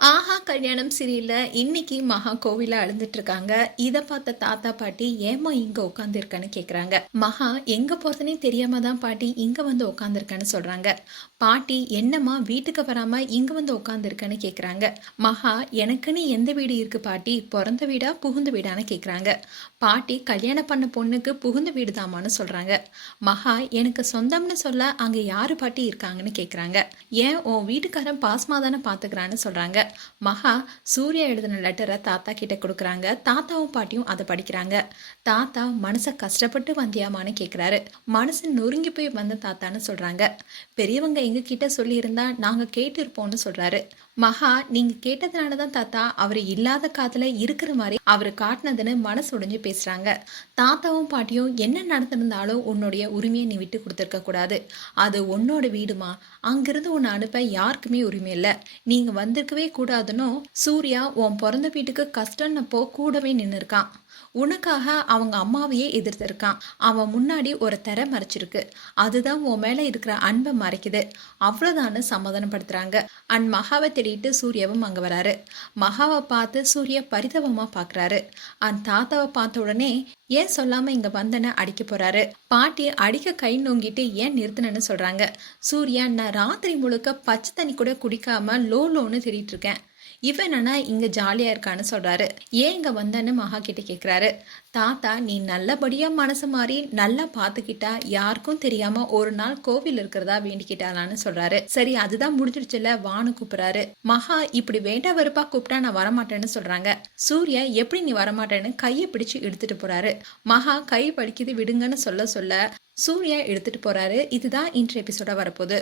ஆஹா கல்யாணம் சீரியலில் இன்னைக்கு மகா கோவில அழுந்துட்டு இருக்காங்க இதை பார்த்த தாத்தா பாட்டி ஏமா இங்க உட்காந்துருக்கன்னு கேக்குறாங்க. மகா எங்க போறதுனே தெரியாம தான் பாட்டி இங்க வந்து உட்காந்துருக்கேன்னு சொல்றாங்க. பாட்டி என்னம்மா வீட்டுக்கு வராம இங்க வந்து உட்காந்துருக்கன்னு கேக்குறாங்க. மகா எனக்குன்னு எந்த வீடு இருக்கு பாட்டி? பிறந்த வீடா புகுந்த வீடான்னு கேக்குறாங்க. பாட்டி கல்யாணம் பண்ண பொண்ணுக்கு புகுந்த வீடு தாமான்னு சொல்றாங்க. மகா எனக்கு சொந்தம்னு சொல்ல அங்க யாரு பாட்டி இருக்காங்கன்னு கேக்குறாங்க. ஏன் உன் வீட்டுக்காரன் பாஸ்மா தானே பாத்துக்கிறான்னு சொல்றாங்க. மகா சூர்யா எழுதின லெட்டரை தாத்தா கிட்ட கொடுக்குறாங்க. தாத்தாவும் பாட்டியும் அதை படிக்கிறாங்க. தாத்தா மனசை கஷ்டப்பட்டு வந்தியாமான்னு கேட்குறாரு மனசு நொறுங்கி போய் வந்த தாத்தான்னு சொல்றாங்க. பெரியவங்க எங்க கிட்ட சொல்லியிருந்தா நாங்க கேட்டிருப்போம்னு சொல்றாரு. மகா நீங்க கேட்டதுனால தான் தாத்தா அவர் இல்லாத காத்துல இருக்கிற மாதிரி அவர் காட்டினதுன்னு மனசு உடைஞ்சு பேசுறாங்க. தாத்தாவும் பாட்டியும் என்ன நடந்திருந்தாலும் உன்னுடைய உரிமையை நீ விட்டு கொடுத்துருக்க கூடாது. அது உன்னோட வீடுமா? அங்கிருந்து உன்னை அனுப்ப யாருக்குமே உரிமை இல்லை. நீங்க வந்திருக்கவே கூடாதுன்னு சூர்யா உன் பிறந்த வீட்டுக்கு கஷ்டன்னப்போ கூடவே நின்று இருக்கான் உனக்காக அவங்க அம்மாவையே எதிர்த்திருக்கான். அவன் முன்னாடி ஒரு தர மறைச்சிருக்கு. அதுதான் உன் மேல இருக்கிற அன்பை மறைக்குது. அவ்வளோதான்னு சமாதானப்படுத்துறாங்க. அண்ட் மகாவை தேடிட்டு சூர்யாவும் அங்க வராரு. மகாவை பார்த்து சூர்யா பரிதவமா பாக்குறாரு. அண்ட் தாத்தாவை பார்த்த உடனே ஏன் சொல்லாம இங்க வந்தன அடிக்க போறாரு. பாட்டி அடிக்க கை நோங்கிட்டு ஏன் நிறுத்தினன்னு சொல்றாங்க. சூர்யா நான் ராத்திரி முழுக்க பச்சை தண்ணி கூட குடிக்காம லோ லோன்னு இருக்கேன் இவன் என்னன்னா இங்க ஜாலியா இருக்கான்னு சொல்றாரு. ஏன் இங்க வந்தேன்னு மகா கிட்ட கேட்குறாரு தாத்தா நீ நல்லபடியா மனசு மாறி நல்லா பார்த்துக்கிட்டா யாருக்கும் தெரியாம ஒரு நாள் கோவில் இருக்கிறதா வேண்டிக்கிட்டாலான்னு சொல்றாரு. சரி அதுதான் முடிஞ்சிடுச்சுல வானு கூப்பிடுறாரு. மகா இப்படி வேண்டா வெறுப்பா கூப்பிட்டா நான் வரமாட்டேன்னு சொல்றாங்க. சூர்யா எப்படி நீ வரமாட்டேன்னு கையை பிடிச்சு எடுத்துட்டு போறாரு. மகா கை படிக்குது விடுங்கன்னு சொல்ல சொல்ல சூர்யா எடுத்துட்டு போறாரு. இதுதான் இன்றைய எபிசோட வரப்போகுது.